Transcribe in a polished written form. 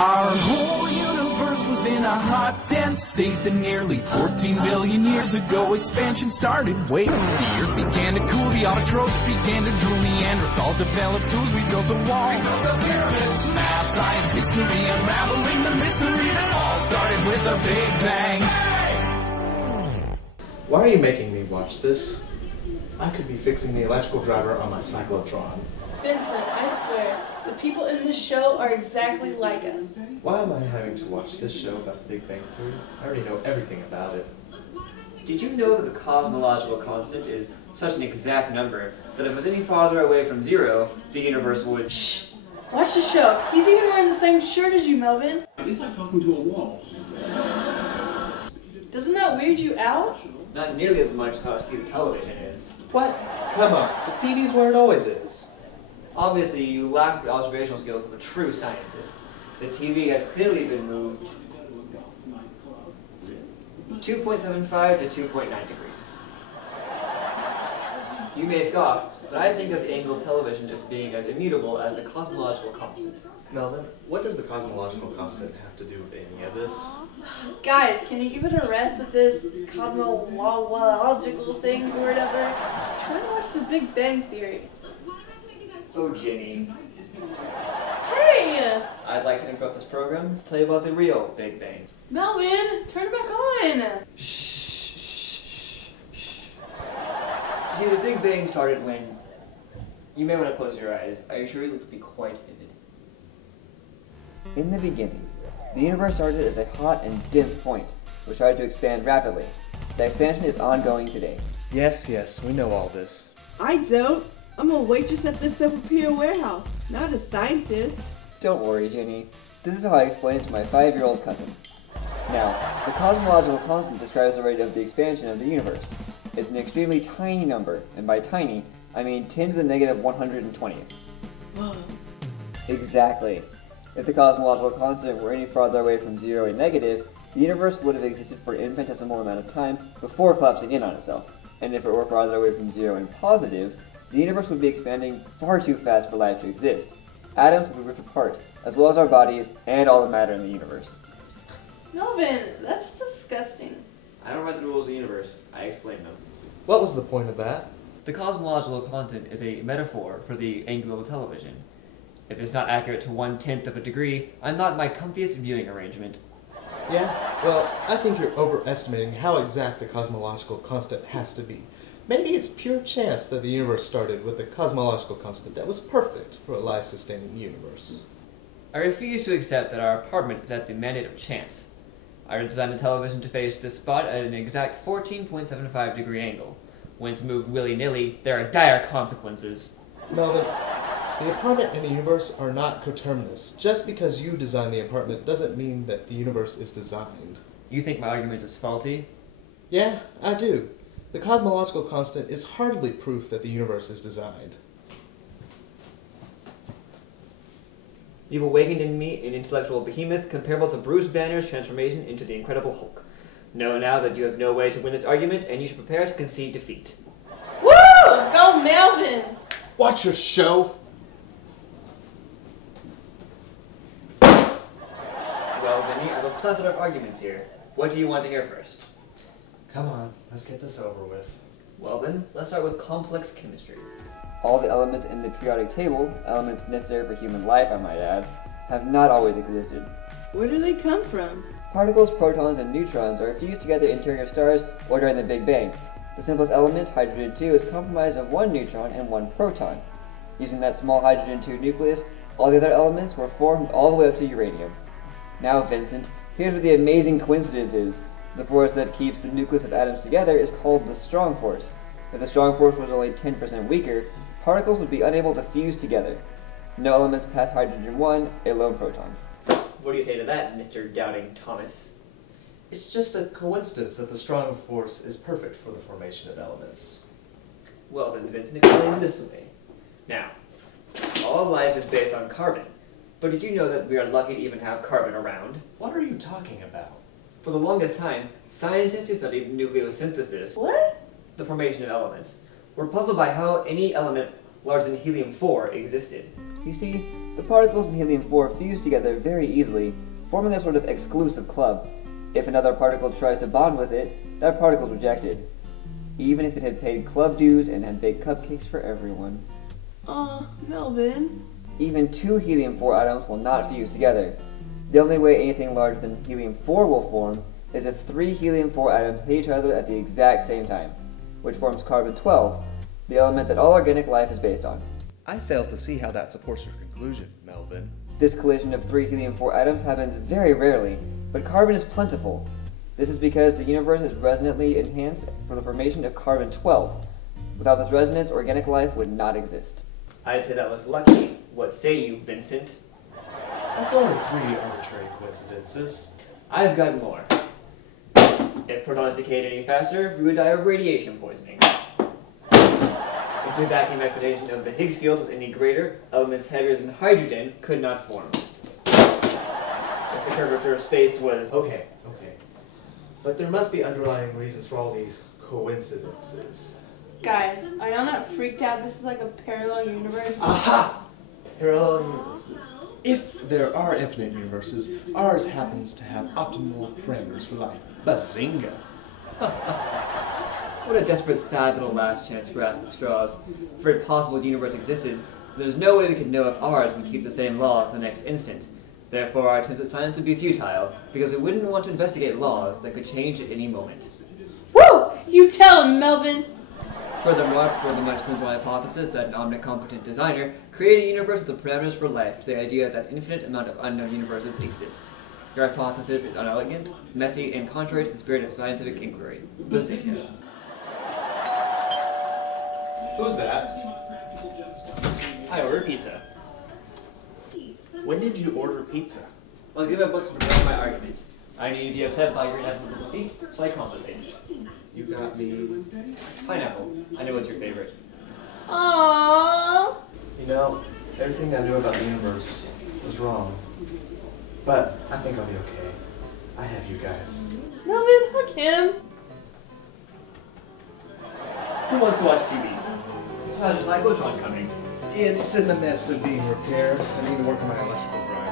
Our whole universe was in a hot, dense state that nearly 14 billion years ago expansion started. Wait, the earth began to cool, the autotrophs began to drool, Neanderthals developed tools, we built a wall, we built the pyramids, math, science, history, unraveling the mystery that all started with a big bang. Why are you making me watch this? I could be fixing the electrical driver on my cyclotron. Vincent, I swear, the people in this show are exactly like us. Why am I having to watch this show about the Big Bang Theory? I already know everything about it. Did you know that the cosmological constant is such an exact number that if it was any farther away from zero, the universe would— Shh! Watch the show. He's even wearing the same shirt as you, Melvin. It's like talking to a wall. Doesn't that weird you out? Not nearly as much as how skewed television is. What? Come on, the TV's where it always is. Obviously, you lack the observational skills of a true scientist. The TV has clearly been moved 2.75 to 2.9 degrees. You may scoff, but I think of the angle of television as being as immutable as the cosmological constant. Melvin, what does the cosmological constant have to do with any of this? Guys, can you give it a rest with this cosmological thing or whatever? Try to watch the Big Bang Theory. Oh, Ginny. Hey! I'd like to interrupt this program to tell you about the real Big Bang. Melvin, turn it back on! Shh. See, the Big Bang started when— you may want to close your eyes. I assure you this will be quite vivid. In the beginning, the universe started as a hot and dense point, which started to expand rapidly. The expansion is ongoing today. Yes, we know all this. I don't. I'm a waitress at this Superior warehouse, not a scientist. Don't worry, Ginny. This is how I explain it to my 5-year-old cousin. Now, the cosmological constant describes the rate of the expansion of the universe. It's an extremely tiny number, and by tiny, I mean 10 to the negative 120th. Whoa. Exactly. If the cosmological constant were any farther away from zero and negative, the universe would have existed for an infinitesimal amount of time before collapsing in on itself. And if it were farther away from zero and positive, the universe would be expanding far too fast for life to exist. Atoms would be ripped apart, as well as our bodies and all the matter in the universe. Melvin, that's disgusting. I don't write the rules of the universe, I explain them. What was the point of that? The cosmological constant is a metaphor for the angle of television. If it's not accurate to 1/10 of a degree, I'm not in my comfiest viewing arrangement. Yeah, well, I think you're overestimating how exact the cosmological constant has to be. Maybe it's pure chance that the universe started with a cosmological constant that was perfect for a life-sustaining universe. I refuse to accept that our apartment is at the mandate of chance. I designed the television to face this spot at an exact 14.75 degree angle. When it's moved willy-nilly, there are dire consequences. Melvin, the apartment and the universe are not coterminous. Just because you designed the apartment doesn't mean that the universe is designed. You think my argument is faulty? Yeah, I do. The cosmological constant is hardly proof that the universe is designed. You've awakened in me an intellectual behemoth comparable to Bruce Banner's transformation into the Incredible Hulk. Know now that you have no way to win this argument, and you should prepare to concede defeat. Woo! Go Melvin! Watch your show! Well, Vinny, I have a plethora of arguments here. What do you want to hear first? Come on, let's get this over with. Well then, let's start with complex chemistry. All the elements in the periodic table, elements necessary for human life I might add, have not always existed. Where do they come from? Particles, protons, and neutrons are fused together in interior stars or during the Big Bang. The simplest element, hydrogen-2, is comprised of 1 neutron and 1 proton. Using that small hydrogen-2 nucleus, all the other elements were formed all the way up to uranium. Now, Vincent, here's where the amazing coincidence is. The force that keeps the nucleus of atoms together is called the strong force. If the strong force was only 10% weaker, particles would be unable to fuse together. No elements past hydrogen-1, a lone proton. What do you say to that, Mr. Doubting Thomas? It's just a coincidence that the strong force is perfect for the formation of elements. Well then, Vincent, explain this way. Now, all life is based on carbon. But did you know that we are lucky to even have carbon around? What are you talking about? For the longest time, scientists who studied nucleosynthesis, What? the formation of elements, were puzzled by how any element larger than helium-4 existed. You see, the particles in helium-4 fuse together very easily, forming a sort of exclusive club. If another particle tries to bond with it, that particle is rejected, even if it had paid club dues and had baked cupcakes for everyone. Melvin. Even two helium-4 atoms will not fuse together. The only way anything larger than helium-4 will form is if three helium-4 atoms hit each other at the exact same time, which forms carbon-12, the element that all organic life is based on. I fail to see how that supports your conclusion, Melvin. This collision of three helium-4 atoms happens very rarely, but carbon is plentiful. This is because the universe is resonantly enhanced for the formation of carbon-12. Without this resonance, organic life would not exist. I'd say that was lucky. What say you, Vincent? That's only 3 arbitrary coincidences. I've got more. If protons decayed any faster, we would die of radiation poisoning. If the vacuum expectation of the Higgs field was any greater, elements heavier than hydrogen could not form. If the curvature of space was... Okay. But there must be underlying reasons for all these coincidences. Guys, are y'all not freaked out? This is like a parallel universe. Aha! Parallel universes. If there are infinite universes, ours happens to have optimal parameters for life. Bazinga! What a desperate, sad little last chance grasp at straws. If a possible universe existed, there's no way we could know if ours would keep the same laws the next instant. Therefore, our attempts at science would be futile, because we wouldn't want to investigate laws that could change at any moment. Woo! You tell him, Melvin! Furthermore, for the much simpler hypothesis that an omnicompetent designer created a universe with the parameters for life to the idea that an infinite amount of unknown universes exist. Your hypothesis is unelegant, messy, and contrary to the spirit of scientific inquiry. Bazinga. Who's that? I ordered pizza. When did you order pizza? Well, give up books to prepare my argument. I need to be upset by your inevitable defeat, so I compensate. You got me. Pineapple. I know what's your favorite. Aww. You know, everything I knew about the universe was wrong. But I think I'll be okay. I have you guys. Melvin, hug him. Who wants to watch TV? Besides, there's like Voltron coming. It's in the midst of being repaired. I need to work on my electrical drawing.